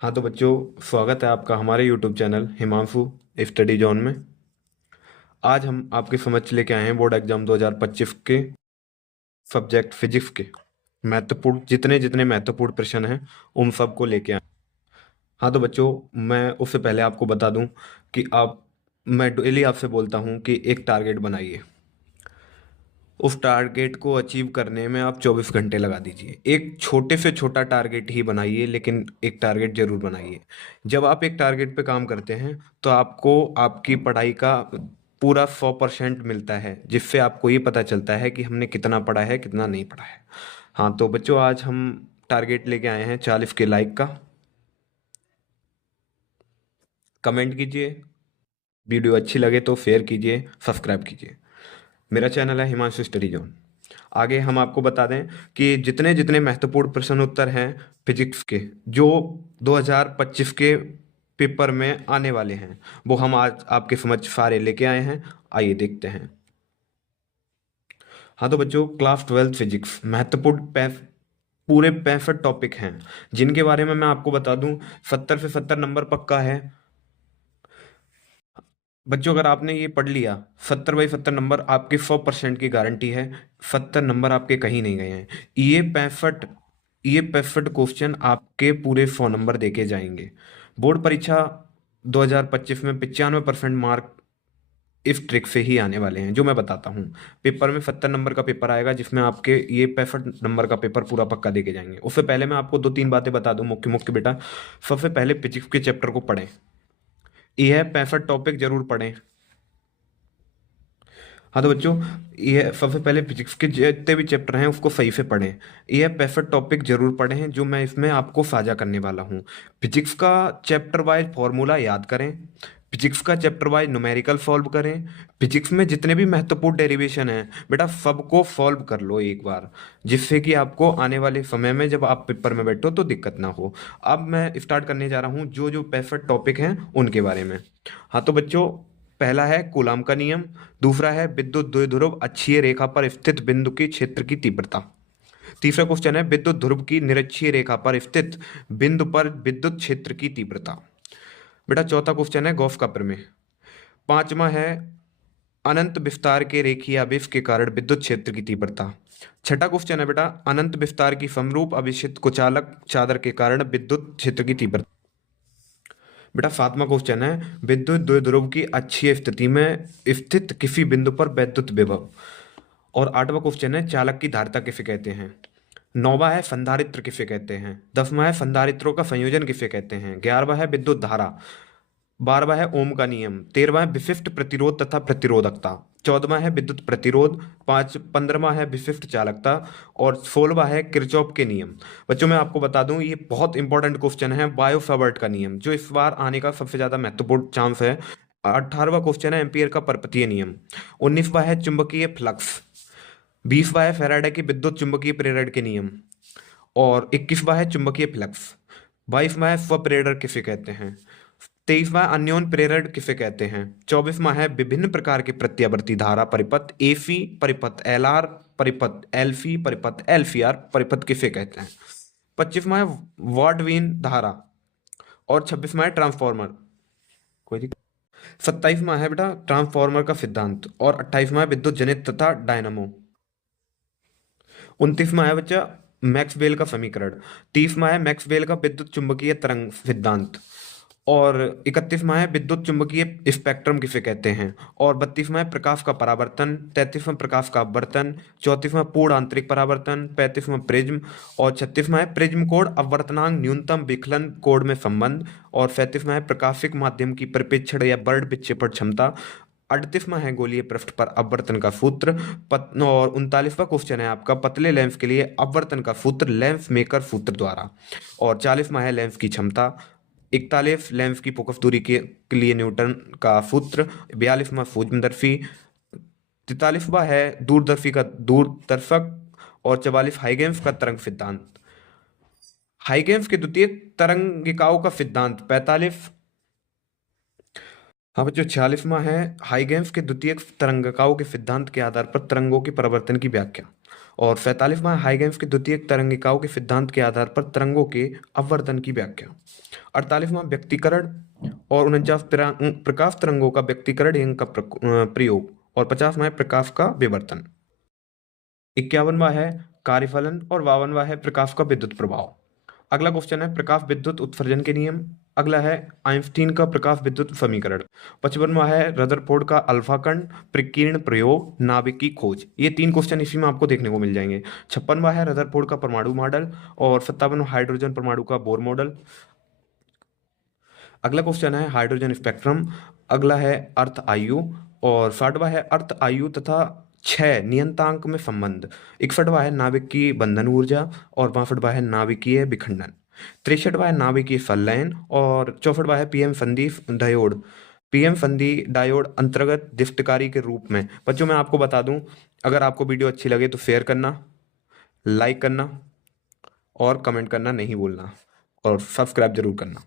हाँ तो बच्चों, स्वागत है आपका हमारे YouTube channel Himanshu study zone में। आज हम आपके समक्ष लेके आए हैं बोर्ड एग्जाम 2025 के सब्जेक्ट फिजिक्स के महत्वपूर्ण जितने जितने महत्वपूर्ण प्रश्न हैं उन सबको लेके आए। हाँ तो बच्चों, मैं उससे पहले आपको बता दूं कि मैं डेली आपसे बोलता हूं कि एक टारगेट बनाइए। उस टारगेट को अचीव करने में आप 24 घंटे लगा दीजिए। एक छोटे से छोटा टारगेट ही बनाइए, लेकिन एक टारगेट जरूर बनाइए। जब आप एक टारगेट पे काम करते हैं तो आपको आपकी पढ़ाई का पूरा 100% मिलता है, जिससे आपको ये पता चलता है कि हमने कितना पढ़ा है कितना नहीं पढ़ा है। हाँ तो बच्चों, आज हम टारगेट लेके आए हैं 40 के लाइक का। कमेंट कीजिए, वीडियो अच्छी लगे तो शेयर कीजिए, सब्सक्राइब कीजिए। मेरा चैनल है हिमांशु स्टडी जोन। आगे हम आपको बता दें कि जितने जितने महत्वपूर्ण प्रश्न उत्तर हैं फिजिक्स के, जो 2025 के पेपर में आने वाले हैं, वो हम आज आपके समझ सारे लेके आए हैं। आइए देखते हैं। हाँ तो बच्चों, क्लास 12 फिजिक्स महत्वपूर्ण पूरे 65 टॉपिक हैं, जिनके बारे में मैं आपको बता दूं 70 से 70 नंबर पक्का है। बच्चों, अगर आपने ये पढ़ लिया, 70/70 नंबर आपके 100% की गारंटी है। 70 नंबर आपके कहीं नहीं गए हैं। ये 65 क्वेश्चन आपके पूरे 100 नंबर देके जाएंगे। बोर्ड परीक्षा 2025 में 95% मार्क इस ट्रिक से ही आने वाले हैं, जो मैं बताता हूँ। पेपर में 70 नंबर का पेपर आएगा, जिसमें आपके ये 65 नंबर का पेपर पूरा पक्का देके जाएंगे। उससे पहले मैं आपको दो तीन बातें बता दूं मुख्य मुख्य बेटा। सबसे पहले फिजिक्स के चैप्टर को पढ़ें। यह 65 टॉपिक जरूर पढ़ें। हाँ तो बच्चों, ये सबसे पहले फिजिक्स के जितने भी चैप्टर हैं उसको सही से पढ़ें। ये 65 टॉपिक जरूर पढ़ें जो मैं इसमें आपको साझा करने वाला हूँ। फिजिक्स का चैप्टर वाइज फॉर्मूला याद करें। फिजिक्स का चैप्टर वाइज न्यूमेरिकल सॉल्व करें। फिजिक्स में जितने भी महत्वपूर्ण डेरिवेशन हैं बेटा, सबको सॉल्व कर लो एक बार, जिससे कि आपको आने वाले समय में जब आप पेपर में बैठो तो दिक्कत ना हो। अब मैं स्टार्ट करने जा रहा हूँ जो जो 65 टॉपिक हैं उनके बारे में। हाँ तो बच्चों, पहला है कूलाम का नियम। दूसरा है विद्युत द्विध्रुव अक्षीय रेखा पर स्थित बिंदु के क्षेत्र की तीव्रता। तीसरा क्वेश्चन है विद्युत ध्रुव की निरक्षीय रेखा पर स्थित बिंदु पर विद्युत क्षेत्र की तीव्रता। बेटा, चौथा क्वेश्चन है गॉस का प्रमेय। पांचवा है अनंत विस्तार के रेखीय आवेश के कारण विद्युत क्षेत्र की तीव्रता। छठा क्वेश्चन है बेटा अनंत विस्तार की समरूप अभिक्षिप्त कुचालक चादर के कारण विद्युत क्षेत्र की तीव्रता। बेटा, सातवां क्वेश्चन है विद्युत द्विध्रुव की अक्षीय स्थिति में स्थित किसी बिंदु पर वैद्युत विभव। और आठवां क्वेश्चन है चालक की धारिता किसे कहते हैं। नौवां है संधारित्र किसे कहते हैं। दसवां है संधारित्रों का संयोजन किसे कहते हैं। 11वां है विद्युत धारा। 12वां है ओम का नियम। 13वां है विशिष्ट प्रतिरोध तथा प्रतिरोधकता। 14वां है विद्युत प्रतिरोध। 15वां है विशिष्ट चालकता। और 16वां है किरचॉफ के नियम। बच्चों, मैं आपको बता दूं ये बहुत इंपॉर्टेंट क्वेश्चन है, बायो सावर्ट का नियम, जो इस बार आने का सबसे ज्यादा महत्वपूर्ण चांस है। 18वां क्वेश्चन है एम्पियर का परपतीय नियम। 19वां है चुंबकीय फ्लक्स। 20वां है फैराडे की विद्युत चुंबकीय प्रेरण के नियम। और 21वां है चुंबकीय फ्लक्स। 22वां है स्वप्रेरण किसे कहते हैं। 23वां अन्योन प्रेरण किसे कहते हैं। 24वां है विभिन्न प्रकार के प्रत्यावर्ती धारा परिपथ एसी परिपथ एलआर परिपथ एलसी परिपथ एलसीआर परिपथ किसे कहते हैं। 25वां है वार्डवीन धारा। और 26वां है ट्रांसफॉर्मर। कोई दिक्कत। 27वां है बेटा ट्रांसफॉर्मर का सिद्धांत। और 28वां है विद्युत जनित तथा डायनामो। 29वां है बच्चा मैक्सवेल का समीकरण। 30वां है मैक्सवेल का विद्युत चुंबकीय तरंग सिद्धांत। और 31वां है विद्युत चुंबकीय स्पेक्ट्रम किसे कहते हैं। और 32वां है प्रकाश का परावर्तन। 33वां प्रकाश का अपवर्तन। 34वां पूर्ण आंतरिक परावर्तन। 35वां प्रिज्म। और 36वां है प्रिज्म कोण अपवर्तनांक न्यूनतम विकलन कोण में संबंध। और 37वां है प्रकाशिक माध्यम की परिप्रेक्षण या बर्ड विक्षेपण क्षमता। 38वां है गोलीय पृष्ठ पर अपवर्तन का सूत्र। और 39वां क्वेश्चन है आपका पतले लेंस के लिए अपवर्तन का सूत्र लेंस मेकर सूत्र द्वारा। और 40वां है लेंस की क्षमता। 41 लेंस की फोकस दूरी के लिए न्यूटन का सूत्र। 42वां सूक्ष्मदर्शी। 43वां है दूरदर्शी का दूरदर्शक। और 44 हाइगेन्स का तरंग सिद्धांत। हाइगेन्स के द्वितीय तरंगिकाओं का सिद्धांत 45। हाँ बच्चों, 46वां है हाइगेन्स के द्वितीयक तरंगिकाओं के सिद्धांत के आधार पर तरंगों के परिवर्तन की व्याख्या। और 45वां हाइगेंस की द्वितीयक तरंगिकाओं के सिद्धांत के आधार पर तरंगों के अपवर्तन की व्याख्या। 48वां व्यक्तीकरण और 49 प्रकाश तरंगों का व्यक्तीकरण एवं का प्रयोग। और 50वां है प्रकाश का विवर्तन। 51वां है कार्यफलन और 52वां है प्रकाश का विद्युत प्रभाव। अगला क्वेश्चन है प्रकाश विद्युत उत्सर्जन के नियम। अगला है आइंस्टीन का प्रकाश विद्युत समीकरण। 55वां है रदरफोर्ड का अल्फा कण प्रकीर्ण प्रयोग नाभिक की खोज। ये 3 क्वेश्चन इसी में आपको देखने को मिल जाएंगे। 56वां है रदरफोर्ड का परमाणु मॉडल। और 57वां हाइड्रोजन परमाणु का बोर मॉडल। अगला क्वेश्चन है हाइड्रोजन स्पेक्ट्रम। अगला है अर्थ आयु। और 60वां है अर्थ आयु तथा 6 नियतांक में संबंध। 61वां है नाभिक की बंधन ऊर्जा। और 62वां है नाभिकीय विखंडन। 63वां है नाभिकीय संलयन। और 64वां है पीएम संधि डायोड। पीएम संधि डायोड अंतर्गत दीप्तकारी के रूप में। बच्चों मैं आपको बता दूं, अगर आपको वीडियो अच्छी लगे तो शेयर करना, लाइक करना और कमेंट करना नहीं भूलना, और सब्सक्राइब जरूर करना।